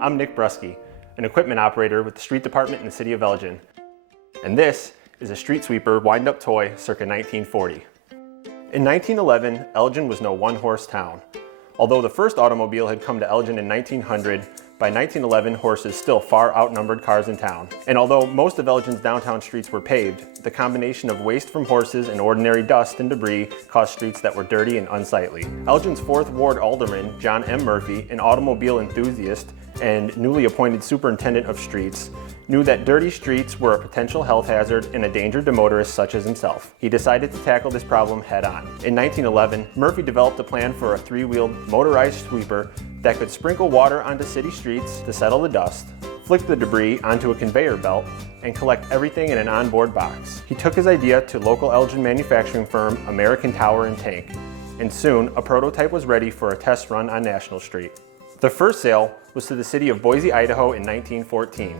I'm Nick Brusky, an equipment operator with the street department in the city of Elgin. And this is a street sweeper wind-up toy circa 1940. In 1911, Elgin was no one-horse town. Although the first automobile had come to Elgin in 1900, by 1911 horses still far outnumbered cars in town. And although most of Elgin's downtown streets were paved, the combination of waste from horses and ordinary dust and debris caused streets that were dirty and unsightly. Elgin's 4th Ward Alderman, John M. Murphy, an automobile enthusiast and newly appointed superintendent of streets, knew that dirty streets were a potential health hazard and a danger to motorists such as himself. He decided to tackle this problem head on. In 1911, Murphy developed a plan for a 3-wheeled motorized sweeper that could sprinkle water onto city streets to settle the dust, flick the debris onto a conveyor belt, and collect everything in an onboard box. He took his idea to local Elgin manufacturing firm American Tower and Tank, and soon a prototype was ready for a test run on National Street. The first sale was to the city of Boise, Idaho in 1914.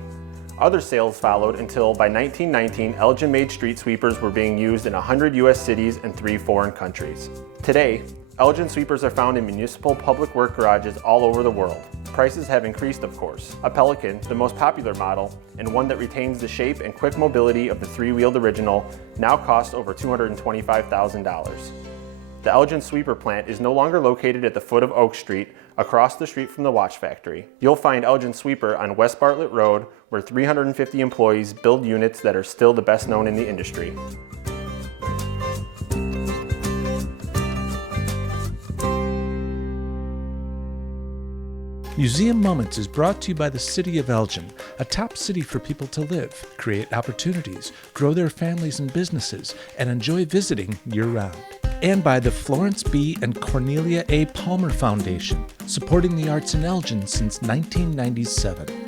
Other sales followed until by 1919, Elgin-made street sweepers were being used in 100 US cities and 3 foreign countries. Today, Elgin sweepers are found in municipal public work garages all over the world. Prices have increased, of course. A Pelican, the most popular model, and one that retains the shape and quick mobility of the 3-wheeled original, now costs over $225,000. The Elgin sweeper plant is no longer located at the foot of Oak Street, across the street from the watch factory. You'll find Elgin Sweeper on West Bartlett Road, where 350 employees build units that are still the best known in the industry. Museum Moments is brought to you by the City of Elgin, a top city for people to live, create opportunities, grow their families and businesses, and enjoy visiting year-round. And by the Florence B. and Cornelia A. Palmer Foundation, supporting the arts in Elgin since 1997.